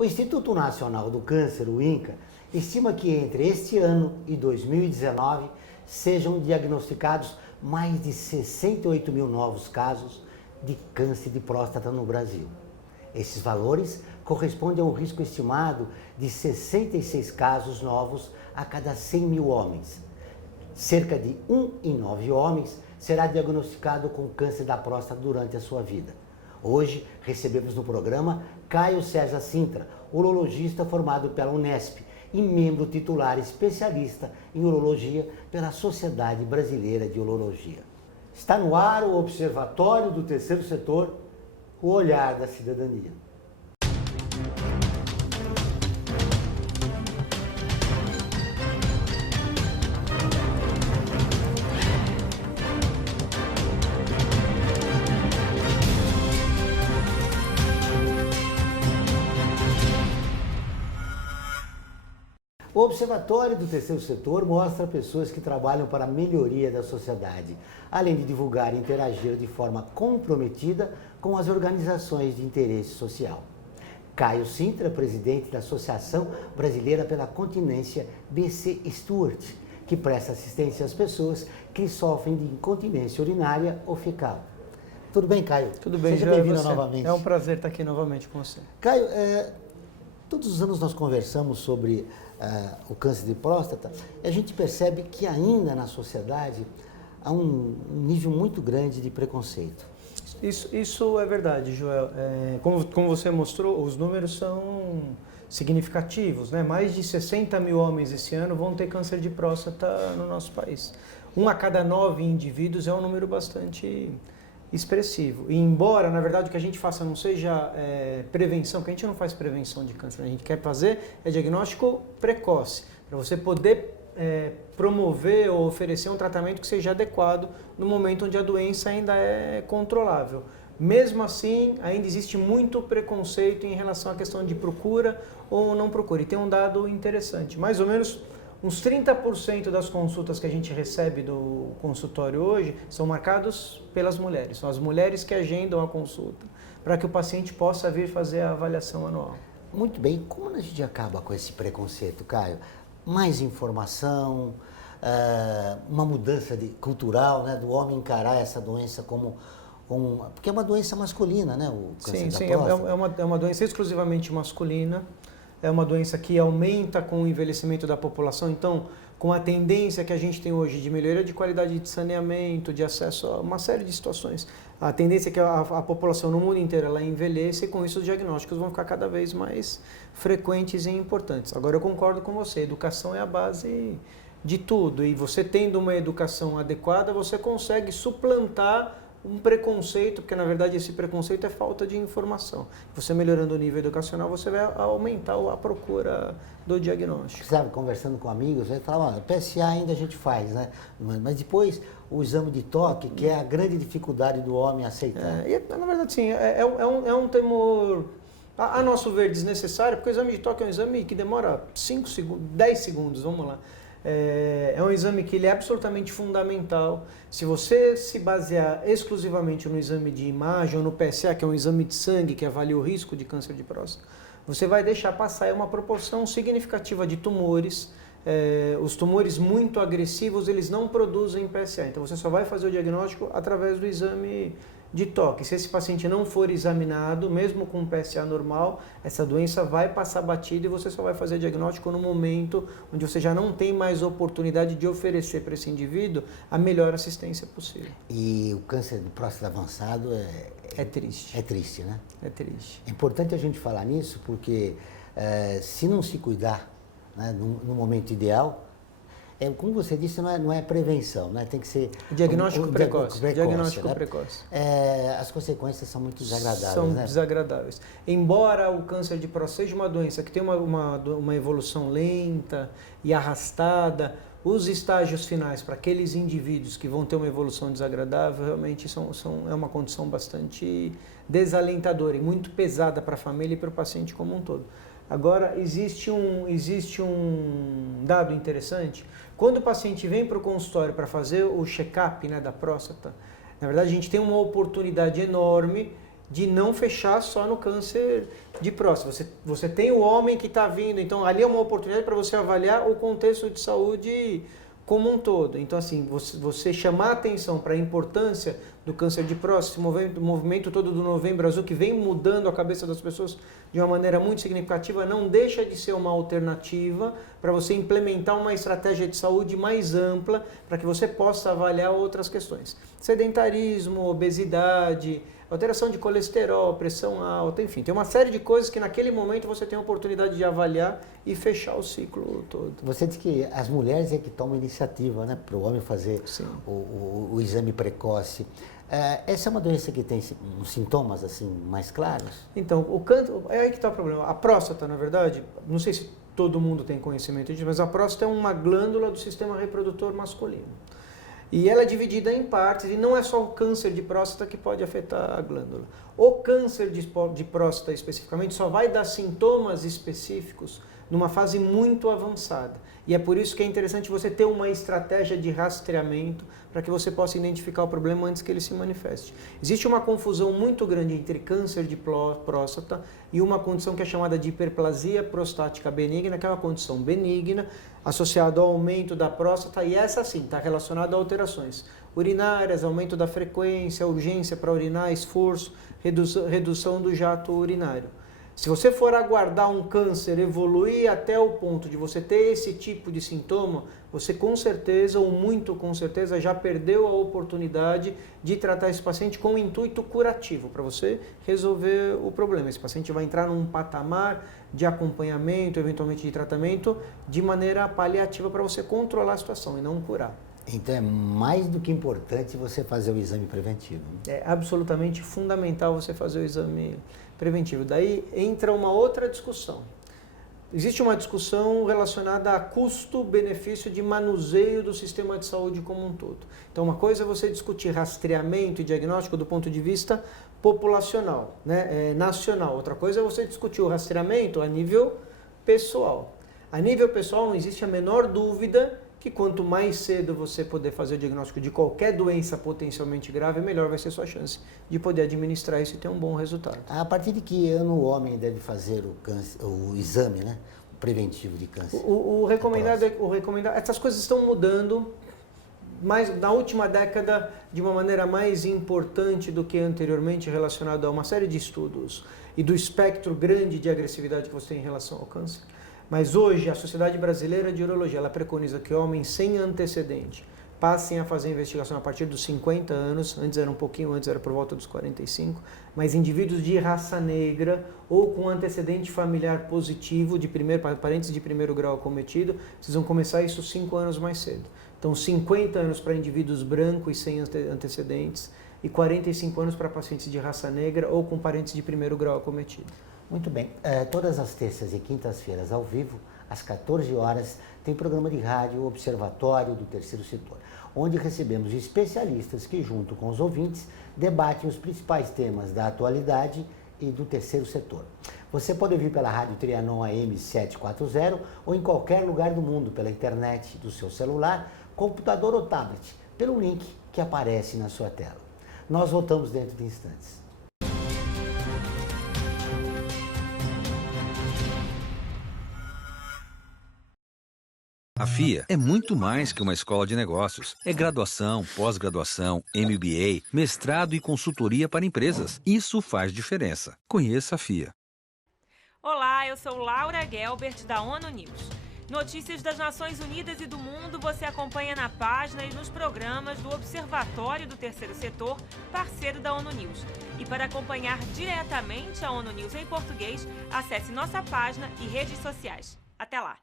O Instituto Nacional do Câncer, o INCA, estima que entre este ano e 2019 sejam diagnosticados mais de 68 mil novos casos de câncer de próstata no Brasil. Esses valores correspondem a um risco estimado de 66 casos novos a cada 100 mil homens. Cerca de 1 em 9 homens será diagnosticado com câncer da próstata durante a sua vida. Hoje recebemos no programa Caio César Sintra, urologista formado pela Unesp e membro titular especialista em urologia pela Sociedade Brasileira de Urologia. Está no ar o Observatório do Terceiro Setor, o olhar da cidadania. O Observatório do Terceiro Setor mostra pessoas que trabalham para a melhoria da sociedade, além de divulgar e interagir de forma comprometida com as organizações de interesse social. Caio Sintra, presidente da Associação Brasileira pela Continência BC Stuart, que presta assistência às pessoas que sofrem de incontinência urinária ou fecal. Tudo bem, Caio? Tudo bem, seja bem-vindo novamente. É um prazer estar aqui novamente com você. Caio, todos os anos nós conversamos sobre o câncer de próstata e a gente percebe que ainda na sociedade há um nível muito grande de preconceito. Isso é verdade, Joel. Como você mostrou, os números são significativos, né? Mais de 60 mil homens esse ano vão ter câncer de próstata no nosso país. 1 a cada 9 indivíduos é um número bastante expressivo. E embora, na verdade, o que a gente faça não seja prevenção, porque a gente não faz prevenção de câncer, a gente quer fazer diagnóstico precoce, para você poder promover ou oferecer um tratamento que seja adequado no momento onde a doença ainda é controlável. Mesmo assim, ainda existe muito preconceito em relação à questão de procura ou não procura. E tem um dado interessante, mais ou menos uns 30% das consultas que a gente recebe do consultório hoje são marcados pelas mulheres. São as mulheres que agendam a consulta para que o paciente possa vir fazer a avaliação anual. Muito bem. Como a gente acaba com esse preconceito, Caio? Mais informação, uma mudança cultural, né, do homem encarar essa doença como porque é uma doença masculina, né? O câncer da próstata. É uma doença exclusivamente masculina. É uma doença que aumenta com o envelhecimento da população, então, com a tendência que a gente tem hoje de melhoria de qualidade de saneamento, de acesso a uma série de situações, a tendência é que a população no mundo inteiro ela envelheça e com isso os diagnósticos vão ficar cada vez mais frequentes e importantes. Agora eu concordo com você, a educação é a base de tudo e você tendo uma educação adequada, você consegue suplantar um preconceito, porque na verdade esse preconceito é falta de informação. Você melhorando o nível educacional, você vai aumentar a procura do diagnóstico. Sabe, conversando com amigos, você fala, o PSA ainda a gente faz, né? Mas depois o exame de toque, que é a grande dificuldade do homem aceitar. Na verdade sim, é um temor, a nosso ver, desnecessário, porque o exame de toque é um exame que demora 5 segundos, 10 segundos, vamos lá. É um exame que ele é absolutamente fundamental. Se você se basear exclusivamente no exame de imagem ou no PSA, que é um exame de sangue que avalia o risco de câncer de próstata, você vai deixar passar uma proporção significativa de tumores. Os tumores muito agressivos, eles não produzem PSA, então você só vai fazer o diagnóstico através do exame de toque. Se esse paciente não for examinado, mesmo com PSA normal, essa doença vai passar batida e você só vai fazer diagnóstico no momento onde você já não tem mais oportunidade de oferecer para esse indivíduo a melhor assistência possível. E o câncer de próstata avançado é triste. É triste, né? É triste. É importante a gente falar nisso porque se não se cuidar, né, no momento ideal, como você disse, não é prevenção, né? Tem que ser diagnóstico precoce. Diagnóstico né? precoce. As consequências são muito desagradáveis. São né? desagradáveis. Embora o câncer de próstata seja uma doença que tem uma evolução lenta e arrastada, os estágios finais para aqueles indivíduos que vão ter uma evolução desagradável realmente é uma condição bastante desalentadora e muito pesada para a família e para o paciente como um todo. Agora, existe um dado interessante. Quando o paciente vem para o consultório para fazer o check-up, né, da próstata, na verdade a gente tem uma oportunidade enorme de não fechar só no câncer de próstata. Você tem o homem que está vindo, então ali é uma oportunidade para você avaliar o contexto de saúde como um todo. Então, assim, você chamar atenção para a importância do câncer de próstata, esse movimento todo do Novembro Azul, que vem mudando a cabeça das pessoas de uma maneira muito significativa, não deixa de ser uma alternativa para você implementar uma estratégia de saúde mais ampla, para que você possa avaliar outras questões. Sedentarismo, obesidade, alteração de colesterol, pressão alta, enfim, tem uma série de coisas que naquele momento você tem a oportunidade de avaliar e fechar o ciclo todo. Você diz que as mulheres é que tomam iniciativa, né, para o homem fazer o exame precoce. Essa é uma doença que tem sintomas assim mais claros? Então, o câncer, é aí que está o problema. A próstata, na verdade, não sei se todo mundo tem conhecimento disso, mas a próstata é uma glândula do sistema reprodutor masculino. E ela é dividida em partes, e não é só o câncer de próstata que pode afetar a glândula. O câncer de próstata especificamente só vai dar sintomas específicos numa fase muito avançada. E é por isso que é interessante você ter uma estratégia de rastreamento para que você possa identificar o problema antes que ele se manifeste. Existe uma confusão muito grande entre câncer de próstata e uma condição que é chamada de hiperplasia prostática benigna, que é uma condição benigna associada ao aumento da próstata, e essa sim está relacionada a alterações urinárias, aumento da frequência, urgência para urinar, esforço, redução do jato urinário. Se você for aguardar um câncer evoluir até o ponto de você ter esse tipo de sintoma, você com certeza, ou muito com certeza, já perdeu a oportunidade de tratar esse paciente com o intuito curativo, para você resolver o problema. Esse paciente vai entrar num patamar de acompanhamento, eventualmente de tratamento, de maneira paliativa para você controlar a situação e não curar. Então é mais do que importante você fazer o exame preventivo. É absolutamente fundamental você fazer o exame preventivo. Daí entra uma outra discussão. Existe uma discussão relacionada a custo-benefício de manuseio do sistema de saúde como um todo. Então, uma coisa é você discutir rastreamento e diagnóstico do ponto de vista populacional, né, nacional. Outra coisa é você discutir o rastreamento a nível pessoal. A nível pessoal, não existe a menor dúvida que quanto mais cedo você poder fazer o diagnóstico de qualquer doença potencialmente grave, melhor vai ser sua chance de poder administrar isso e ter um bom resultado. A partir de que ano o homem deve fazer o exame, né, preventivo de câncer? O recomendado, essas coisas estão mudando, mas na última década de uma maneira mais importante do que anteriormente, relacionado a uma série de estudos e do espectro grande de agressividade que você tem em relação ao câncer. Mas hoje a Sociedade Brasileira de Urologia ela preconiza que homens sem antecedente passem a fazer investigação a partir dos 50 anos, antes era um pouquinho antes, era por volta dos 45, mas indivíduos de raça negra ou com antecedente familiar positivo, parentes de primeiro grau acometido, precisam começar isso 5 anos mais cedo. Então 50 anos para indivíduos brancos e sem antecedentes e 45 anos para pacientes de raça negra ou com parentes de primeiro grau acometido. Muito bem. Todas as terças e quintas-feiras, ao vivo, às 14 horas, tem programa de rádio Observatório do Terceiro Setor, onde recebemos especialistas que, junto com os ouvintes, debatem os principais temas da atualidade e do terceiro setor. Você pode ouvir pela Rádio Trianon AM 740 ou em qualquer lugar do mundo, pela internet, do seu celular, computador ou tablet, pelo link que aparece na sua tela. Nós voltamos dentro de instantes. A FIA é muito mais que uma escola de negócios. É graduação, pós-graduação, MBA, mestrado e consultoria para empresas. Isso faz diferença. Conheça a FIA. Olá, eu sou Laura Gelbert, da ONU News. Notícias das Nações Unidas e do mundo você acompanha na página e nos programas do Observatório do Terceiro Setor, parceiro da ONU News. E para acompanhar diretamente a ONU News em português, acesse nossa página e redes sociais. Até lá!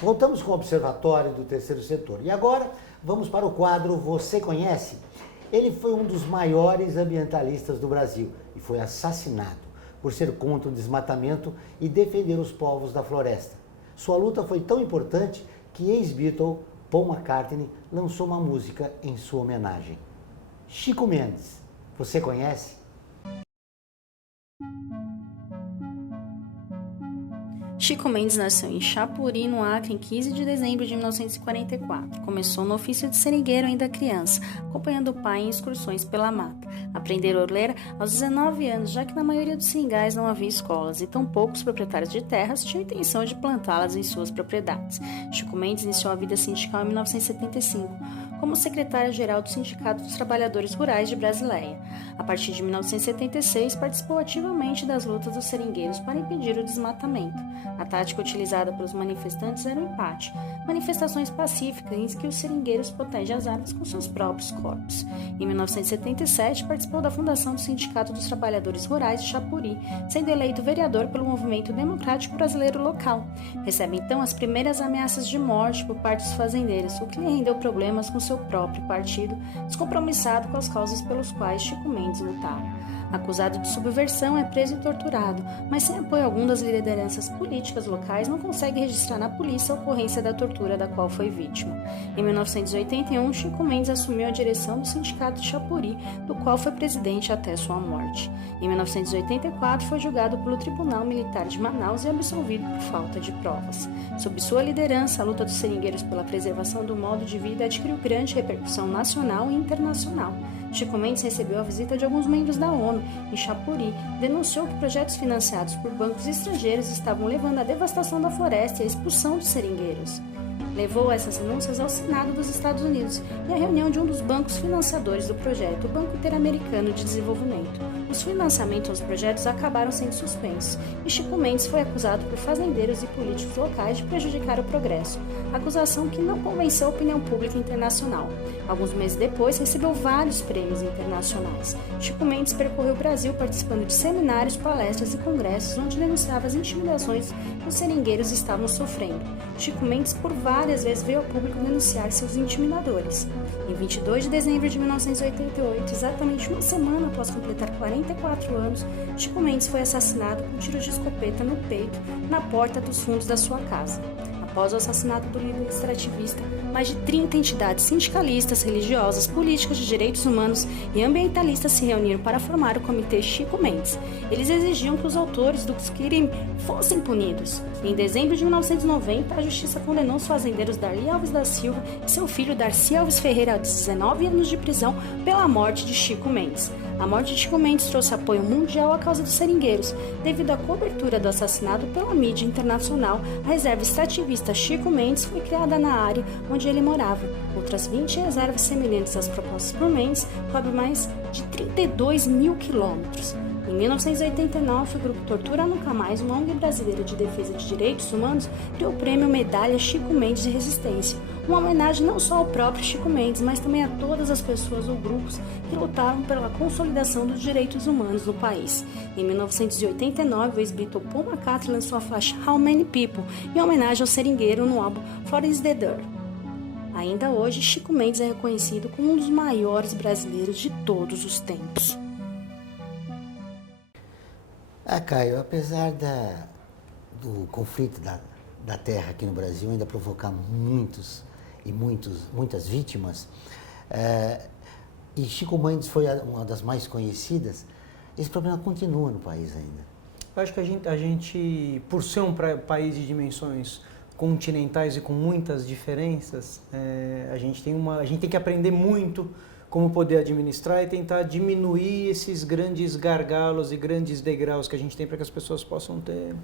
Voltamos com o Observatório do Terceiro Setor. E agora vamos para o quadro Você Conhece? Ele foi um dos maiores ambientalistas do Brasil e foi assassinado por ser contra o desmatamento e defender os povos da floresta. Sua luta foi tão importante que ex-Beatle Paul McCartney lançou uma música em sua homenagem. Chico Mendes, você conhece? Chico Mendes nasceu em Chapuri, no Acre, em 15 de dezembro de 1944. Começou no ofício de seringueiro ainda criança, acompanhando o pai em excursões pela mata. Aprendeu a ler aos 19 anos, já que na maioria dos seringais não havia escolas e tão poucos proprietários de terras tinham intenção de plantá-las em suas propriedades. Chico Mendes iniciou a vida sindical em 1975, como secretário-geral do Sindicato dos Trabalhadores Rurais de Brasileia. A partir de 1976, participou ativamente das lutas dos seringueiros para impedir o desmatamento. A tática utilizada pelos manifestantes era o empate, manifestações pacíficas em que os seringueiros protegem as árvores com seus próprios corpos. Em 1977, participou da fundação do Sindicato dos Trabalhadores Rurais de Chapuri, sendo eleito vereador pelo Movimento Democrático Brasileiro local. Recebe então as primeiras ameaças de morte por parte dos fazendeiros, o que lhe rendeu problemas com seu próprio partido, descompromissado com as causas pelos quais Chico Mendes lutava. Acusado de subversão, é preso e torturado, mas sem apoio algum das lideranças políticas locais, não consegue registrar na polícia a ocorrência da tortura da qual foi vítima. Em 1981, Chico Mendes assumiu a direção do Sindicato de Chapuri, do qual foi presidente até sua morte. Em 1984, foi julgado pelo Tribunal Militar de Manaus e absolvido por falta de provas. Sob sua liderança, a luta dos seringueiros pela preservação do modo de vida adquiriu grande repercussão nacional e internacional. Chico Mendes recebeu a visita de alguns membros da ONU em Chapuri, denunciou que projetos financiados por bancos estrangeiros estavam levando à devastação da floresta e à expulsão dos seringueiros. Levou essas denúncias ao Senado dos Estados Unidos e à reunião de um dos bancos financiadores do projeto, o Banco Interamericano de Desenvolvimento. Os financiamentos aos projetos acabaram sendo suspensos e Chico Mendes foi acusado por fazendeiros e políticos locais de prejudicar o progresso, acusação que não convenceu a opinião pública internacional. Alguns meses depois, recebeu vários prêmios internacionais. Chico Mendes percorreu o Brasil participando de seminários, palestras e congressos onde denunciava as intimidações que os seringueiros estavam sofrendo. Chico Mendes por várias vezes veio ao público denunciar seus intimidadores. Em 22 de dezembro de 1988, exatamente uma semana após completar 44 anos, Chico Mendes foi assassinado com tiros de escopeta no peito, na porta dos fundos da sua casa. Após o assassinato do líder extrativista, mais de 30 entidades sindicalistas, religiosas, políticas de direitos humanos e ambientalistas se reuniram para formar o Comitê Chico Mendes. Eles exigiam que os autores dos crimes fossem punidos. Em dezembro de 1990, a justiça condenou os fazendeiros Darli Alves da Silva e seu filho Darcy Alves Ferreira a 19 anos de prisão pela morte de Chico Mendes. A morte de Chico Mendes trouxe apoio mundial à causa dos seringueiros. Devido à cobertura do assassinato pela mídia internacional, a reserva extrativista Chico Mendes foi criada na área onde ele morava. Outras 20 reservas semelhantes às propostas por Mendes cobrem mais de 32 mil quilômetros. Em 1989, o grupo Tortura Nunca Mais, uma ONG brasileira de defesa de direitos humanos, criou o prêmio Medalha Chico Mendes de Resistência, uma homenagem não só ao próprio Chico Mendes, mas também a todas as pessoas ou grupos que lutaram pela consolidação dos direitos humanos no país. Em 1989, o ex-Beatle Paul McCartney lançou a faixa How Many People, em homenagem ao seringueiro no álbum For Is The Dirt. Ainda hoje, Chico Mendes é reconhecido como um dos maiores brasileiros de todos os tempos. Caio, apesar do conflito da terra aqui no Brasil ainda provocar muitas vítimas, e Chico Mendes foi uma das mais conhecidas, esse problema continua no país ainda. Eu acho que a gente por ser um país de dimensões continentais e com muitas diferenças, a gente tem que aprender muito como poder administrar e tentar diminuir esses grandes gargalos e grandes degraus que a gente tem para que as pessoas possam ter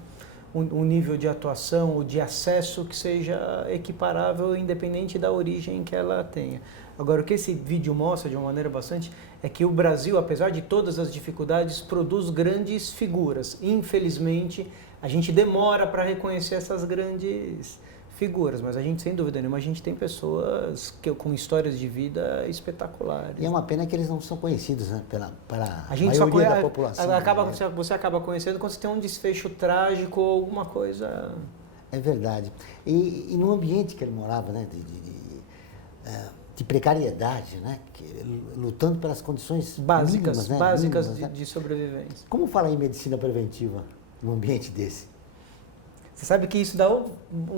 um nível de atuação ou de acesso que seja equiparável independente da origem que ela tenha. Agora, o que esse vídeo mostra de uma maneira bastante é que o Brasil, apesar de todas as dificuldades, produz grandes figuras. Infelizmente, a gente demora para reconhecer essas grandes figuras, mas a gente, sem dúvida nenhuma, a gente tem pessoas com histórias de vida espetaculares. E é uma pena que eles não são conhecidos, né, para a gente maioria da população. Você acaba conhecendo quando você tem um desfecho trágico ou alguma coisa... É verdade. E no ambiente que ele morava, né, de precariedade, né, lutando pelas condições básicas, mínimas, né, de sobrevivência. Como falar em medicina preventiva num ambiente desse? Você sabe que isso dá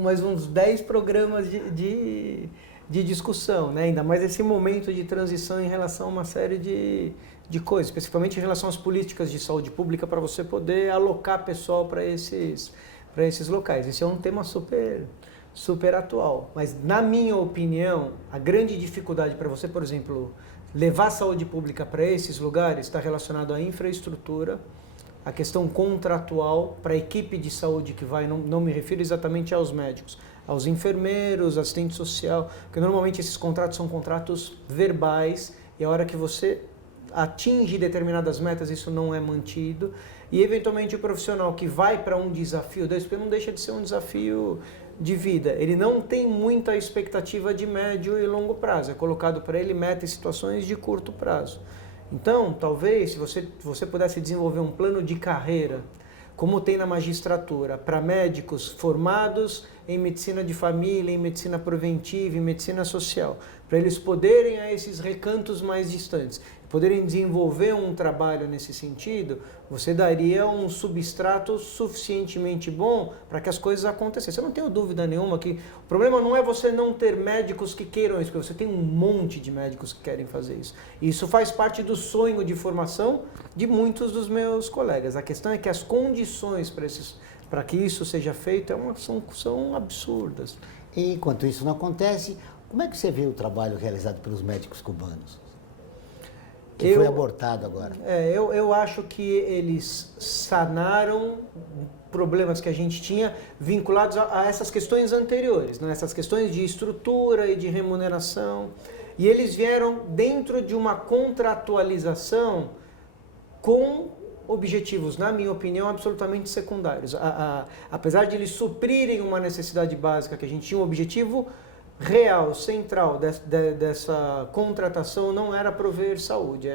mais uns 10 programas de discussão, né? Ainda mais esse momento de transição em relação a uma série de coisas, especificamente em relação às políticas de saúde pública, para você poder alocar pessoal para esses locais. Esse é um tema super atual. Mas, na minha opinião, a grande dificuldade para você, por exemplo, levar a saúde pública para esses lugares está relacionado à infraestrutura, a questão contratual para a equipe de saúde que vai, não me refiro exatamente aos médicos, aos enfermeiros, assistente social, porque normalmente esses contratos são contratos verbais e a hora que você atinge determinadas metas isso não é mantido e eventualmente o profissional que vai para um desafio desse, porque não deixa de ser um desafio de vida, ele não tem muita expectativa de médio e longo prazo, é colocado para ele metas e situações de curto prazo. Então, talvez, se você pudesse desenvolver um plano de carreira, como tem na magistratura, para médicos formados em medicina de família, em medicina preventiva, em medicina social, para eles poderem ir a esses recantos mais distantes, poderem desenvolver um trabalho nesse sentido, você daria um substrato suficientemente bom para que as coisas acontecessem. Eu não tenho dúvida nenhuma que o problema não é você não ter médicos que queiram isso, porque você tem um monte de médicos que querem fazer isso. E isso faz parte do sonho de formação de muitos dos meus colegas. A questão é que as condições para que isso seja feito são absurdas. E enquanto isso não acontece, como é que você vê o trabalho realizado pelos médicos cubanos? Que foi abortado agora. Eu acho que eles sanaram problemas que a gente tinha vinculados a essas questões anteriores, né? Essas questões de estrutura e de remuneração. E eles vieram dentro de uma contratualização com objetivos, na minha opinião, absolutamente secundários. Apesar de eles suprirem uma necessidade básica que a gente tinha, um objetivo real, central dessa contratação não era prover saúde,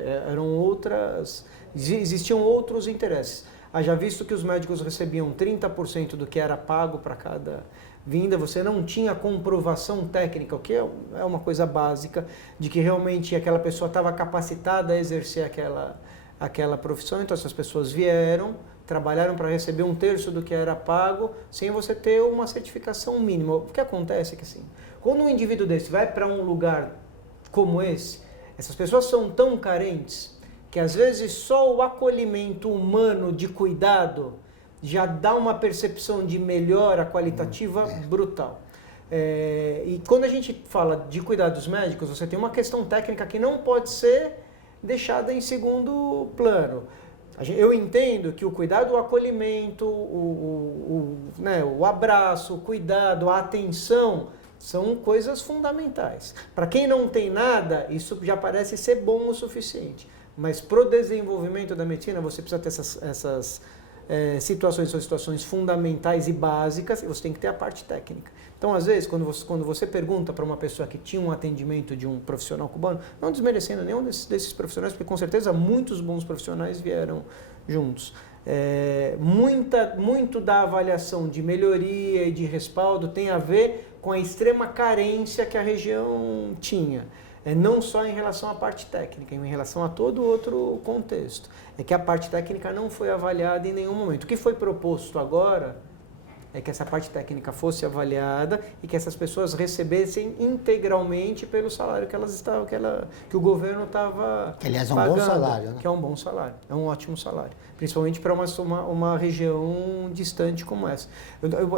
existiam outros interesses. Haja visto que os médicos recebiam 30% do que era pago para cada vinda, você não tinha comprovação técnica, o que é uma coisa básica, de que realmente aquela pessoa estava capacitada a exercer aquela profissão, então essas pessoas vieram, trabalharam para receber 1/3 do que era pago, sem você ter uma certificação mínima. O que acontece é que assim, quando um indivíduo desse vai para um lugar como esse, essas pessoas são tão carentes que às vezes só o acolhimento humano de cuidado já dá uma percepção de melhora qualitativa brutal. E quando a gente fala de cuidados médicos, você tem uma questão técnica que não pode ser deixada em segundo plano. Eu entendo que o cuidado, o acolhimento, o abraço, o cuidado, a atenção são coisas fundamentais. Para quem não tem nada, isso já parece ser bom o suficiente. Mas para o desenvolvimento da medicina, você precisa ter essas situações, são situações fundamentais e básicas, e você tem que ter a parte técnica. Então, às vezes, quando você pergunta para uma pessoa que tinha um atendimento de um profissional cubano, não desmerecendo nenhum desses profissionais, porque com certeza muitos bons profissionais vieram juntos. Muito da avaliação de melhoria e de respaldo tem a ver com a extrema carência que a região tinha. Não só em relação à parte técnica, em relação a todo outro contexto. É que a parte técnica não foi avaliada em nenhum momento. O que foi proposto agora é que essa parte técnica fosse avaliada e que essas pessoas recebessem integralmente pelo salário que o governo estava pagando. Aliás, é um bom salário, né? Que é um bom salário, é um ótimo salário. Principalmente para uma região distante como essa.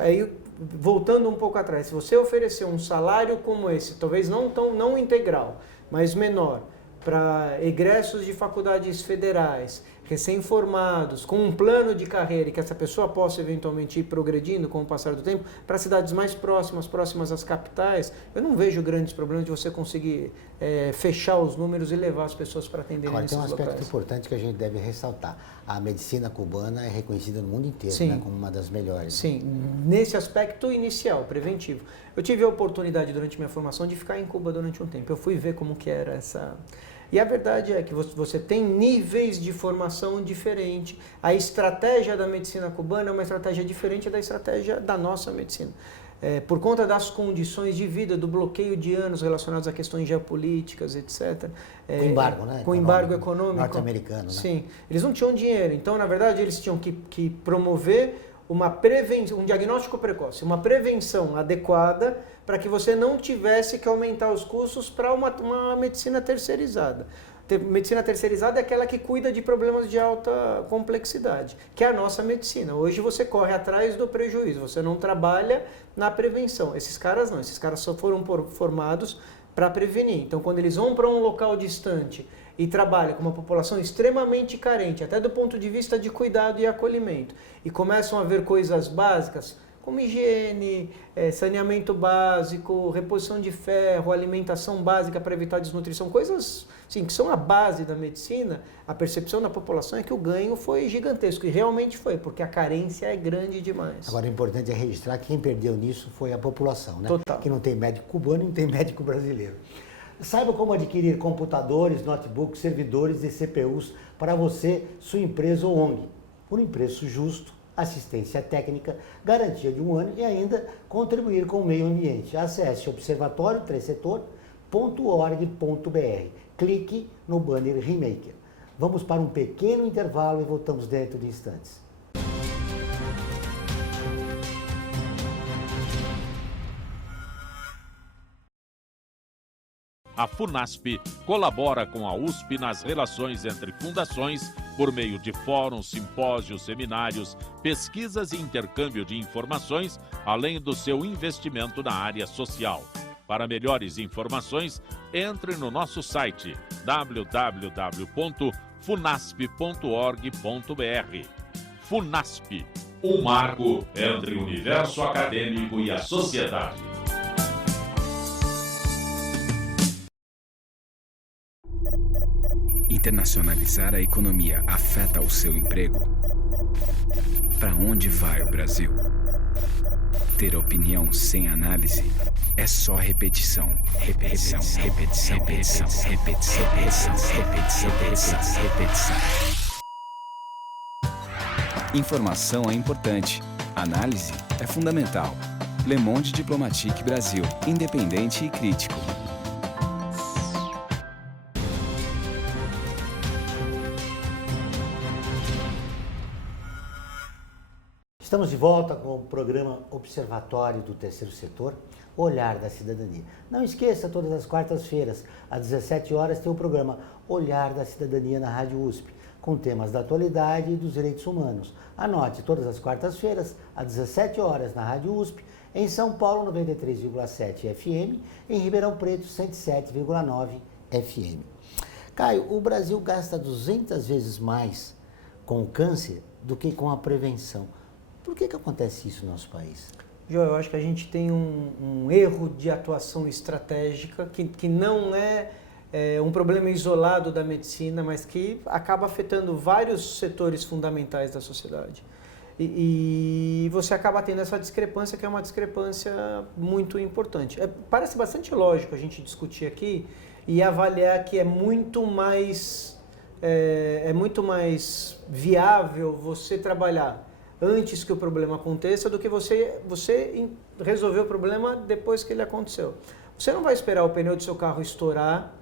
Aí, voltando um pouco atrás, se você oferecer um salário como esse, talvez não integral, mas menor, para egressos de faculdades federais, recém-formados, com um plano de carreira e que essa pessoa possa eventualmente ir progredindo com o passar do tempo, para cidades mais próximas às capitais, eu não vejo grandes problemas de você conseguir fechar os números e levar as pessoas para atenderem nesses locais. Tem um aspecto importante que a gente deve ressaltar. A medicina cubana é reconhecida no mundo inteiro, né, como uma das melhores. Sim, nesse aspecto inicial, preventivo. Eu tive a oportunidade durante minha formação de ficar em Cuba durante um tempo. Eu fui ver como que era essa... E a verdade é que você tem níveis de formação diferentes. A estratégia da medicina cubana é uma estratégia diferente da estratégia da nossa medicina. Por conta das condições de vida, do bloqueio de anos relacionados a questões geopolíticas, etc. Com embargo, né? Com embargo econômico. Norte-americano, né? Sim. Eles não tinham dinheiro. Então, na verdade, eles tinham que promover um diagnóstico precoce, uma prevenção adequada para que você não tivesse que aumentar os custos para uma medicina terceirizada. Medicina terceirizada é aquela que cuida de problemas de alta complexidade, que é a nossa medicina. Hoje você corre atrás do prejuízo, você não trabalha na prevenção. Esses caras não, esses caras só foram formados para prevenir. Então, quando eles vão para um local distante e trabalham com uma população extremamente carente, até do ponto de vista de cuidado e acolhimento, e começam a ver coisas básicas, como higiene, saneamento básico, reposição de ferro, alimentação básica para evitar desnutrição, coisas assim, que são a base da medicina, a percepção da população é que o ganho foi gigantesco, e realmente foi, porque a carência é grande demais. Agora, o importante é registrar que quem perdeu nisso foi a população, né? Total. Que não tem médico cubano e não tem médico brasileiro. Saiba como adquirir computadores, notebooks, servidores e CPUs para você, sua empresa ou ONG, por um preço justo, assistência técnica, garantia de 1 ano e ainda contribuir com o meio ambiente. Acesse observatório3setor.org.br. Clique no banner Remaker. Vamos para um pequeno intervalo e voltamos dentro de instantes. A FUNASP colabora com a USP nas relações entre fundações por meio de fóruns, simpósios, seminários, pesquisas e intercâmbio de informações, além do seu investimento na área social. Para melhores informações, entre no nosso site www.funasp.org.br. FUNASP, um marco entre o universo acadêmico e a sociedade. Internacionalizar a economia afeta o seu emprego? Para onde vai o Brasil? Ter opinião sem análise é só repetição. Repetição, repetição, repetição, repetição, repetição, repetição, repetição, repetição. Informação é importante. Análise é fundamental. Le Monde Diplomatique Brasil. Independente e crítico. Estamos de volta com o programa Observatório do Terceiro Setor, Olhar da Cidadania. Não esqueça, todas as quartas-feiras, às 17 horas, tem o programa Olhar da Cidadania na Rádio USP, com temas da atualidade e dos direitos humanos. Anote, todas as quartas-feiras, às 17 horas, na Rádio USP, em São Paulo, 93,7 FM, em Ribeirão Preto, 107,9 FM. Caio, o Brasil gasta 200 vezes mais com o câncer do que com a prevenção. Por que acontece isso no nosso país? Joel, eu acho que a gente tem um erro de atuação estratégica que não é um problema isolado da medicina, mas que acaba afetando vários setores fundamentais da sociedade. E você acaba tendo essa discrepância, que é uma discrepância muito importante. Parece bastante lógico a gente discutir aqui e avaliar que é muito mais viável você trabalhar antes que o problema aconteça do que você resolver o problema depois que ele aconteceu. Você não vai esperar o pneu do seu carro estourar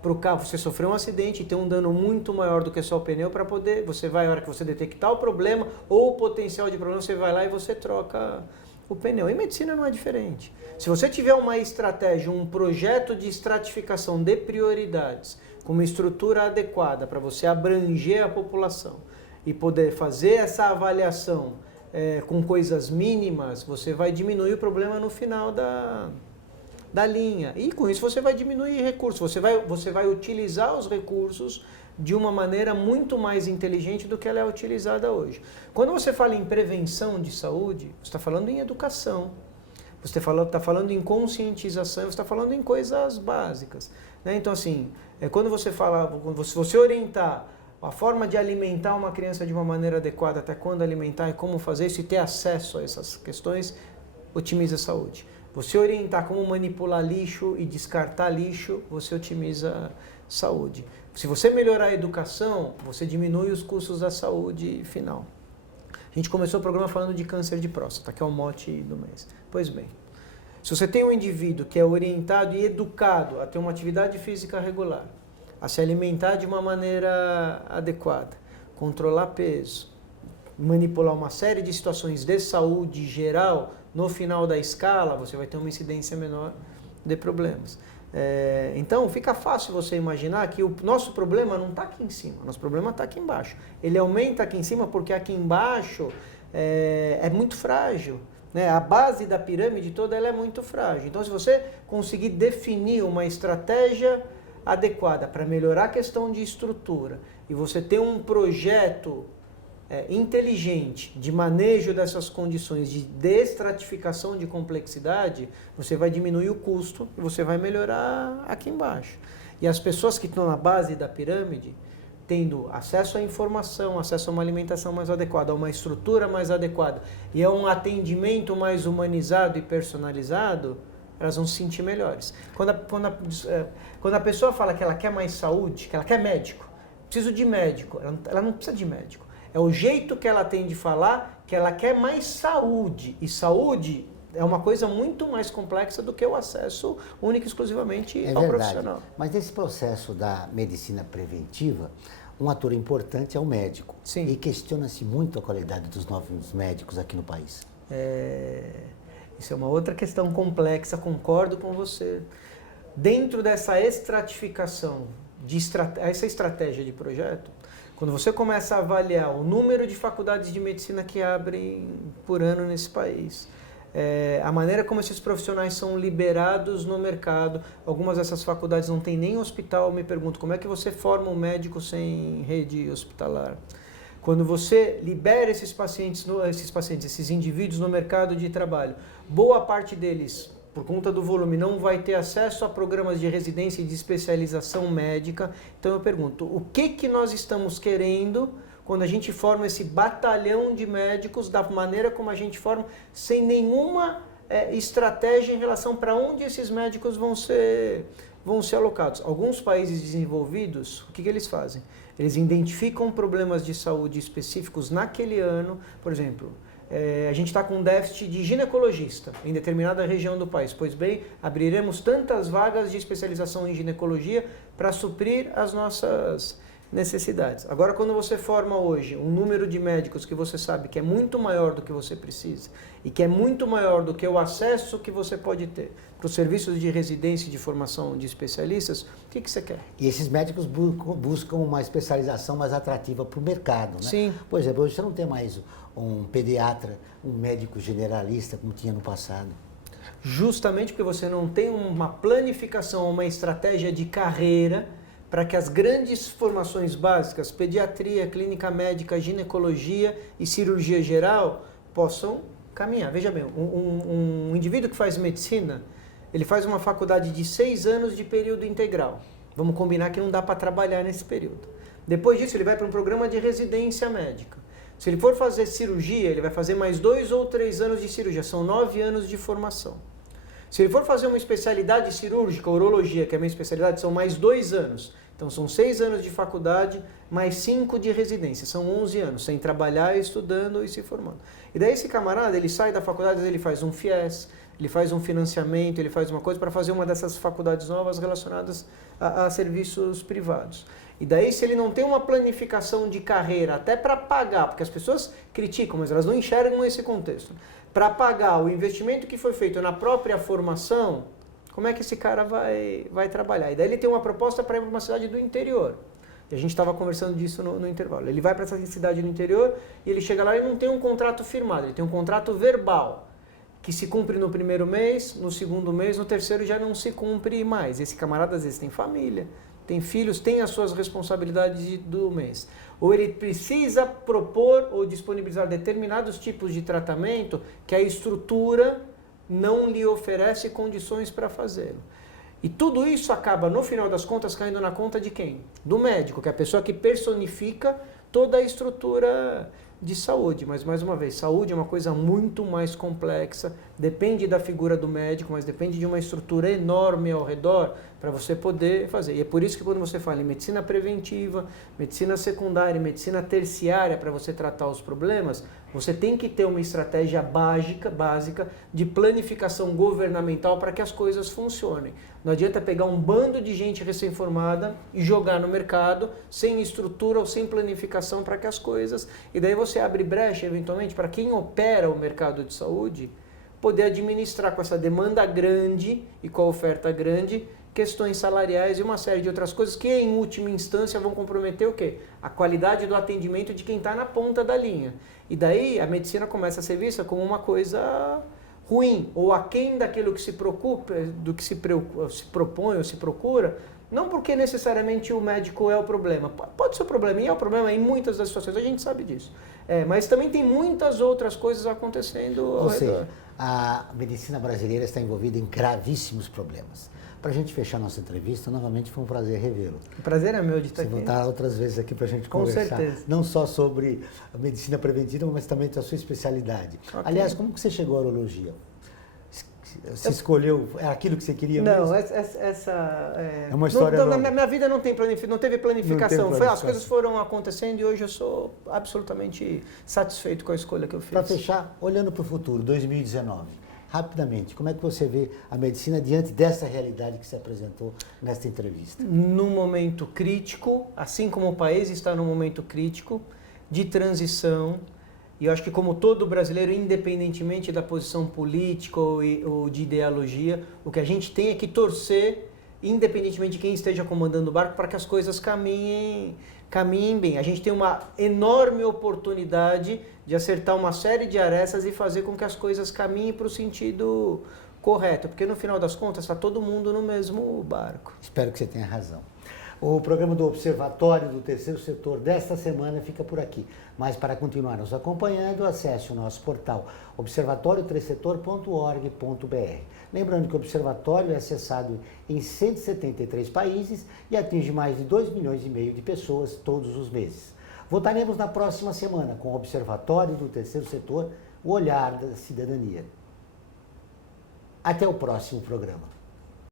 para o carro, você sofrer um acidente e ter um dano muito maior do que só o pneu para poder, você vai, na hora que você detectar o problema ou o potencial de problema, você vai lá e você troca o pneu. Em medicina não é diferente. Se você tiver uma estratégia, um projeto de estratificação de prioridades, com uma estrutura adequada para você abranger a população, e poder fazer essa avaliação com coisas mínimas, você vai diminuir o problema no final da linha. E com isso você vai diminuir recursos, você vai utilizar os recursos de uma maneira muito mais inteligente do que ela é utilizada hoje. Quando você fala em prevenção de saúde, você está falando em educação, você está falando em conscientização, você está falando em coisas básicas, né? Então, assim, quando você orientar a forma de alimentar uma criança de uma maneira adequada, até quando alimentar e como fazer isso e ter acesso a essas questões, otimiza a saúde. Você orientar como manipular lixo e descartar lixo, você otimiza a saúde. Se você melhorar a educação, você diminui os custos da saúde final. A gente começou o programa falando de câncer de próstata, que é o mote do mês. Pois bem, se você tem um indivíduo que é orientado e educado a ter uma atividade física regular, a se alimentar de uma maneira adequada, controlar peso, manipular uma série de situações de saúde geral, no final da escala você vai ter uma incidência menor de problemas. Então fica fácil você imaginar que o nosso problema não está aqui em cima, o nosso problema está aqui embaixo. Ele aumenta aqui em cima porque aqui embaixo é muito frágil. Né? A base da pirâmide toda ela é muito frágil. Então se você conseguir definir uma estratégia adequada para melhorar a questão de estrutura e você ter um projeto inteligente de manejo dessas condições de destratificação de complexidade, você vai diminuir o custo e você vai melhorar aqui embaixo. E as pessoas que estão na base da pirâmide, tendo acesso à informação, acesso a uma alimentação mais adequada, a uma estrutura mais adequada e a um atendimento mais humanizado e personalizado, elas vão se sentir melhores. Quando a pessoa fala que ela quer mais saúde, que ela quer médico, preciso de médico, ela não precisa de médico. É o jeito que ela tem de falar que ela quer mais saúde. E saúde é uma coisa muito mais complexa do que o acesso único e exclusivamente ao profissional. Mas nesse processo da medicina preventiva, um ator importante é o médico. Sim. E questiona-se muito a qualidade dos novos médicos aqui no país. Isso é uma outra questão complexa, concordo com você. Dentro dessa estratificação, essa estratégia de projeto, quando você começa a avaliar o número de faculdades de medicina que abrem por ano nesse país, a maneira como esses profissionais são liberados no mercado, algumas dessas faculdades não têm nem hospital, eu me pergunto como é que você forma um médico sem rede hospitalar? Quando você libera esses indivíduos no mercado de trabalho, boa parte deles, por conta do volume, não vai ter acesso a programas de residência e de especialização médica. Então eu pergunto, o que nós estamos querendo quando a gente forma esse batalhão de médicos da maneira como a gente forma, sem nenhuma estratégia em relação para onde esses médicos vão ser alocados? Alguns países desenvolvidos, o que eles fazem? Eles identificam problemas de saúde específicos naquele ano, por exemplo, a gente está com um déficit de ginecologista em determinada região do país. Pois bem, abriremos tantas vagas de especialização em ginecologia para suprir as nossas necessidades. Agora, quando você forma hoje um número de médicos que você sabe que é muito maior do que você precisa e que é muito maior do que o acesso que você pode ter para os serviços de residência e de formação de especialistas, o que você quer? E esses médicos buscam uma especialização mais atrativa para o mercado, né? Sim. Por exemplo, hoje você não tem mais um pediatra, um médico generalista como tinha no passado. Justamente porque você não tem uma planificação, uma estratégia de carreira para que as grandes formações básicas, pediatria, clínica médica, ginecologia e cirurgia geral, possam caminhar. Veja bem, um indivíduo que faz medicina, ele faz uma faculdade de 6 anos de período integral. Vamos combinar que não dá para trabalhar nesse período. Depois disso, ele vai para um programa de residência médica. Se ele for fazer cirurgia, ele vai fazer mais 2 ou 3 anos de cirurgia, são 9 anos de formação. Se ele for fazer uma especialidade cirúrgica, urologia, que é a minha especialidade, são mais 2 anos. Então são 6 anos de faculdade, mais 5 de residência, são 11 anos, sem trabalhar, estudando e se formando. E daí esse camarada, ele sai da faculdade, ele faz um FIES, ele faz um financiamento, ele faz uma coisa para fazer uma dessas faculdades novas relacionadas a serviços privados. E daí, se ele não tem uma planificação de carreira, até para pagar, porque as pessoas criticam, mas elas não enxergam esse contexto, para pagar o investimento que foi feito na própria formação, como é que esse cara vai trabalhar? E daí ele tem uma proposta para ir para uma cidade do interior. E a gente estava conversando disso no intervalo. Ele vai para essa cidade do interior e ele chega lá e não tem um contrato firmado, ele tem um contrato verbal, que se cumpre no primeiro mês, no segundo mês, no terceiro já não se cumpre mais. Esse camarada às vezes tem família, tem filhos, tem as suas responsabilidades do mês. Ou ele precisa propor ou disponibilizar determinados tipos de tratamento que a estrutura não lhe oferece condições para fazê-lo. E tudo isso acaba, no final das contas, caindo na conta de quem? Do médico, que é a pessoa que personifica toda a estrutura de saúde. Mas, mais uma vez, saúde é uma coisa muito mais complexa, depende da figura do médico, mas depende de uma estrutura enorme ao redor para você poder fazer. E é por isso que quando você fala em medicina preventiva, medicina secundária, medicina terciária para você tratar os problemas, você tem que ter uma estratégia básica de planificação governamental para que as coisas funcionem. Não adianta pegar um bando de gente recém-formada e jogar no mercado sem estrutura ou sem planificação para que as coisas... E daí você abre brecha, eventualmente, para quem opera o mercado de saúde, poder administrar com essa demanda grande e com a oferta grande questões salariais e uma série de outras coisas que, em última instância, vão comprometer o quê? A qualidade do atendimento de quem está na ponta da linha. E daí a medicina começa a ser vista como uma coisa ruim, ou aquém daquilo que se preocupa, do que se propõe ou se procura, não porque necessariamente o médico é o problema. Pode ser o problema, e é o problema em muitas das situações, a gente sabe disso. Mas também tem muitas outras coisas acontecendo ao Ou redor. seja, a medicina brasileira está envolvida em gravíssimos problemas. Para a gente fechar nossa entrevista, novamente foi um prazer revê-lo. O prazer é meu de estar Você aqui. voltar outras vezes aqui para a gente Com conversar. certeza. Não só sobre a medicina preventiva, mas também da sua especialidade. Ok. Aliás, como que você chegou à urologia? Você escolheu, é aquilo que você queria mesmo? Não, essa é uma história não, longa. na minha vida não teve planificação. As planificação. coisas foram acontecendo e hoje eu sou absolutamente satisfeito com a escolha que eu fiz. Para fechar, olhando para o futuro, 2019, rapidamente, como é que você vê a medicina diante dessa realidade que se apresentou nesta entrevista? Num momento crítico, assim como o país está num momento crítico de transição, e eu acho que como todo brasileiro, independentemente da posição política ou de ideologia, o que a gente tem é que torcer, independentemente de quem esteja comandando o barco, para que as coisas caminhem bem. A gente tem uma enorme oportunidade de acertar uma série de arestas e fazer com que as coisas caminhem para o sentido correto, porque no final das contas está todo mundo no mesmo barco. Espero que você tenha razão. O programa do Observatório do Terceiro Setor desta semana fica por aqui. Mas para continuar nos acompanhando, acesse o nosso portal observatoriotercesetor.org.br. Lembrando que o Observatório é acessado em 173 países e atinge mais de 2,5 milhões de pessoas todos os meses. Voltaremos na próxima semana com o Observatório do Terceiro Setor, o olhar da cidadania. Até o próximo programa.